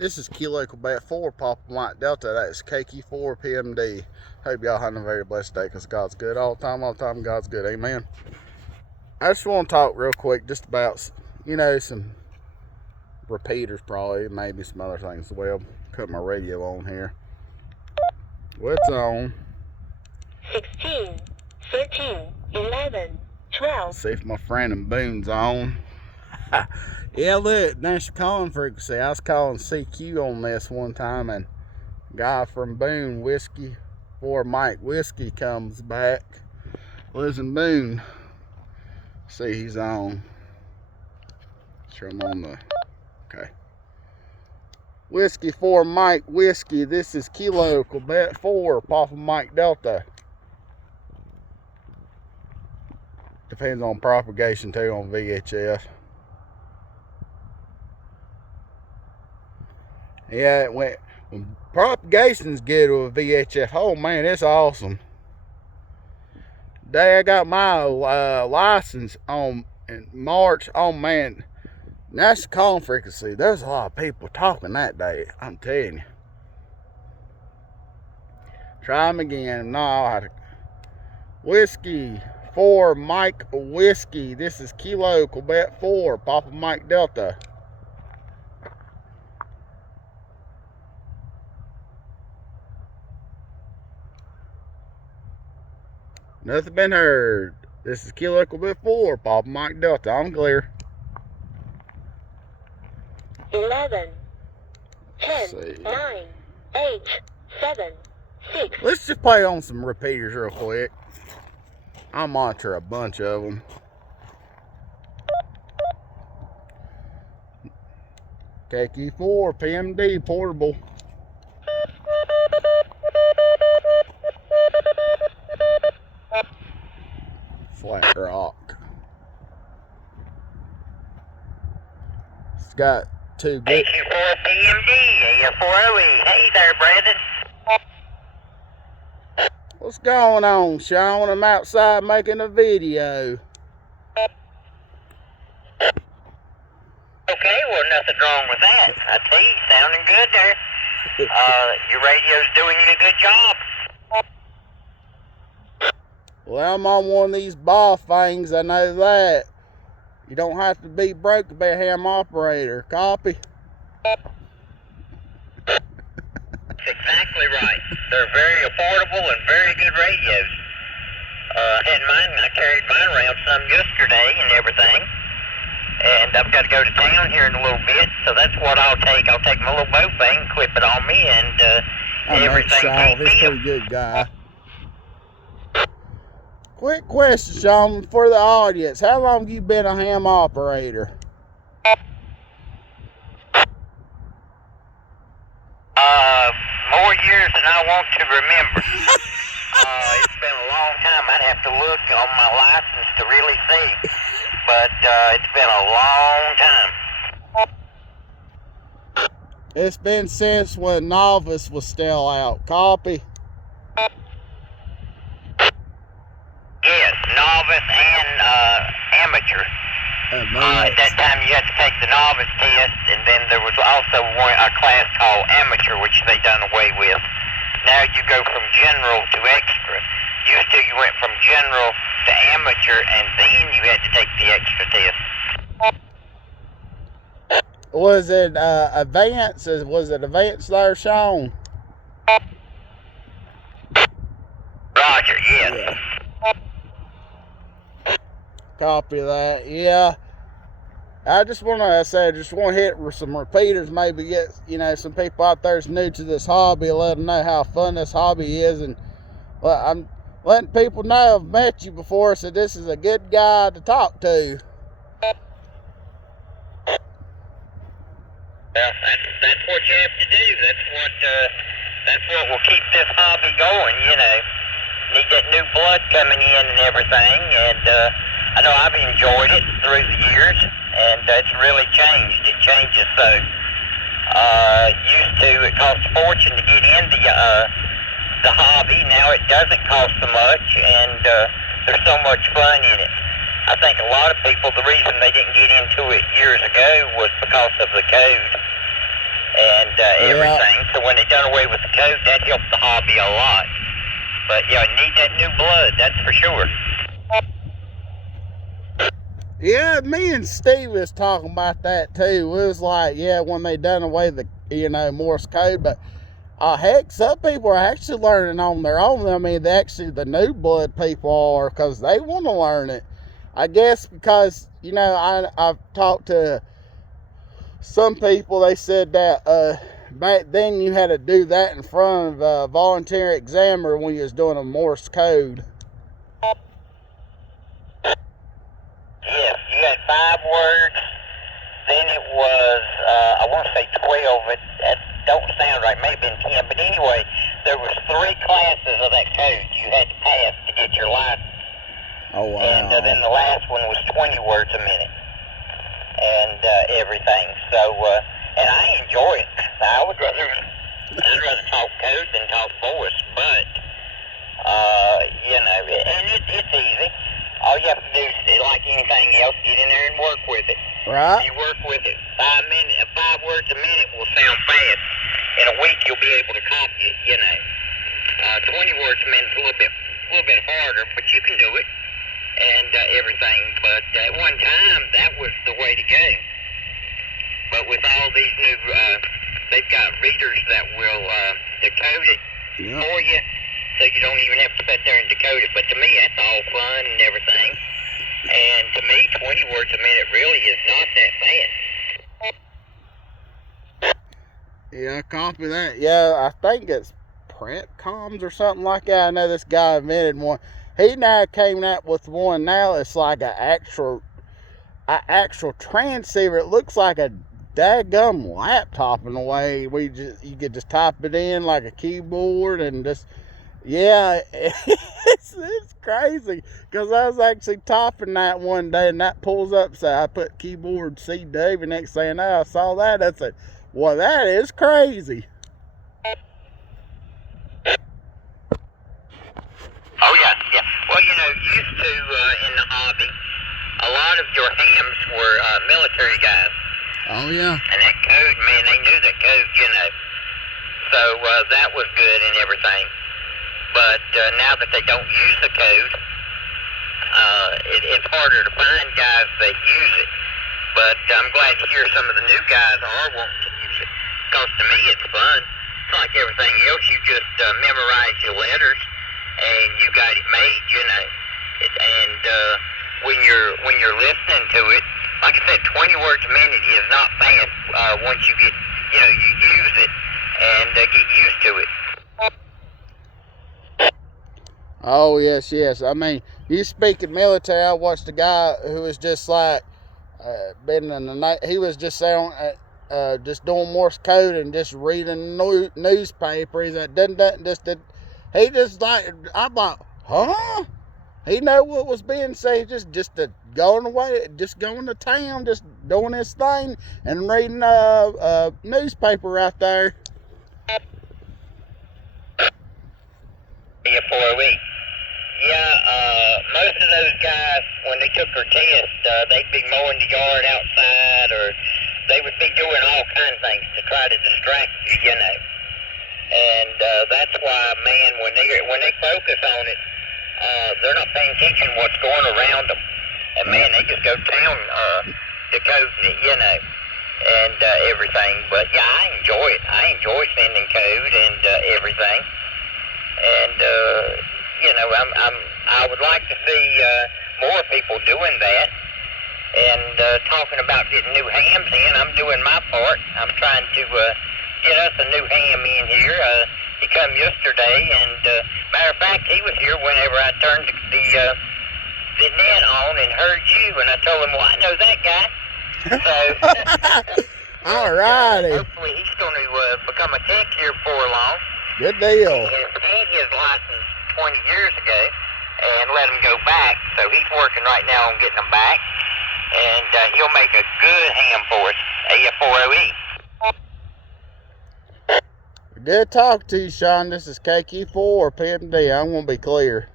This is Kilo Quebec 4, Papa Mike Delta. That is KQ4PMD. Hope y'all having a very blessed day, because God's good all the time, God's good. Amen. I just want to talk real quick just about, some repeaters probably, maybe some other things as well. Cut my radio on here. What's on? 16, 13, 11, 12. See if my friend in Boone's on. Yeah, look, national calling frequency. I was calling CQ on this one time, and guy from Boone, Whiskey 4 Mike Whiskey, comes back. Lives in Boone. See, he's on. Sure, I'm on the. Okay. Whiskey 4 Mike Whiskey. This is Kilo Quebec 4, Papa Mike Delta. Depends on propagation too on VHF. Yeah, when propagation's good with VHF, oh man, it's awesome. Day I got my license on in March. Oh man, that's the calling frequency. There's a lot of people talking that day, I'm telling you. Try them again. No, I'll have to. Whiskey 4 Mike Whiskey. This is Kilo Quebec 4, Papa Mike Delta. Nothing been heard. This is Kilo Quebec 4, Papa Mike Delta. I'm clear. 11, 10, 9, 8, 7, 6. Let's just play on some repeaters real quick. I'll monitor a bunch of them. KQ4PMD portable. Flat rock. It's got two good. KQ4PMD, AF4OE. Hey there, Brandon. What's going on, Sean? I'm outside making a video. Okay, well, nothing wrong with that. I tell you, sounding good there. Your radio's doing you a good job. Well, I'm on one of these ball things, I know that. You don't have to be broke to be a ham operator. Copy? That's exactly right. They're very affordable and very good radios. I carried mine around some yesterday and everything. And I've got to go to town here in a little bit, so that's what I'll take. I'll take my little bow thing, clip it on me, and everything Sean, he's a pretty good guy. Quick question, Sean, for the audience. How long have you been a ham operator? More years than I want to remember. It's been a long time. I'd have to look on my license to really see. But it's been a long time. It's been since when Novice was still out. Copy? Yes, novice and amateur. At that time, you had to take the novice test, and then there was also a class called amateur, which they done away with. Now you go from general to extra. Used to, you went from general to amateur, and then you had to take the extra test. Was it advanced? Was it advanced there, Sean? Roger, yes. Yeah. Copy that. Yeah. I just want to hit some repeaters, maybe get, some people out there that's new to this hobby, let them know how fun this hobby is. And I'm letting people know I've met you before, so this is a good guy to talk to. Well, that's what you have to do. That's what will keep this hobby going, Need that new blood coming in and everything, and I know I've enjoyed it through the years, and it's really changed. It changes so. It cost a fortune to get into the hobby. Now it doesn't cost so much, and there's so much fun in it. I think a lot of people, the reason they didn't get into it years ago was because of the code. And when they done away with the code, that helped the hobby a lot. But yeah, you need that new blood, that's for sure. Yeah, me and Steve was talking about that too. It was like, yeah, when they done away the, Morse code, but heck, some people are actually learning on their own. I mean, the new blood people are, because they want to learn it. I guess because, I've talked to some people, they said that back then you had to do that in front of a voluntary examiner when you was doing a Morse code. Yes, you had 5 words, then it was, I want to say 12, that don't sound right, maybe been 10, but anyway, there was 3 classes of that code you had to pass to get your license. Oh, wow. And then the last one was 20 words a minute, and everything, so, and I enjoy it. I would rather talk code than talk voice, but, and it's easy. All you have to do is, like anything else, get in there and work with it. Right. You work with it. 5 words a minute will sound fast. In a week, you'll be able to copy it. 20 words a minute is a little bit harder, but you can do it and everything. But at one time, that was the way to go. But with all these new, they've got readers that will decode it for you. So you don't even have to sit there and decode it. But to me, that's all fun and everything. And to me, 20 words a minute really is not that fast. Yeah, copy that. Yeah, I think it's Prepcoms or something like that. I know this guy invented one. He now came out with one now. It's like an actual transceiver. It looks like a daggum laptop in a way. You could just type it in like a keyboard and just. Yeah, it's crazy, because I was actually typing that one day and that pulls up, so I put keyboard CW, next thing I know, I saw that, I said, well, that is crazy. Oh, yeah. Well, used to, in the hobby, a lot of your hams were military guys. Oh, yeah. And that code, man, they knew that code, So that was good and everything. But now that they don't use the code, it's harder to find guys that use it. But I'm glad to hear some of the new guys are wanting to use it. Because to me, it's fun. It's like everything else. You just memorize your letters, and you got it made, And when you're listening to it, like I said, 20 words a minute is not fast once you get, you use it and get used to it. Oh, yes. I mean, you speak of military, I watched a guy who was just like, been in the night, he was just saying, just doing Morse code and just reading newspaper. He's like, he just like, I'm like, huh? He know what was being said, just going away, just going to town, just doing his thing and reading newspaper right there. AF4OE. Yeah, most of those guys, when they took their test, they'd be mowing the yard outside, or they would be doing all kinds of things to try to distract you, And that's why, man, when they focus on it, they're not paying attention to what's going around them. And man, they just go down decoding it, and everything. But yeah, I enjoy it. I enjoy sending code and everything. And I would like to see more people doing that. And talking about getting new hams in, I'm doing my part. I'm trying to get us a new ham in here. He come yesterday, and matter of fact, he was here whenever I turned the net on and heard you, and I told him, well, I know that guy. So, all righty. Hopefully he's going to become a tech here before long. Good deal. He had his license 20 years ago and let him go back, so he's working right now on getting them back, and he'll make a good ham for us, AF4OE. Good talk to you, Sean. This is KQ4PMD. I'm going to be clear.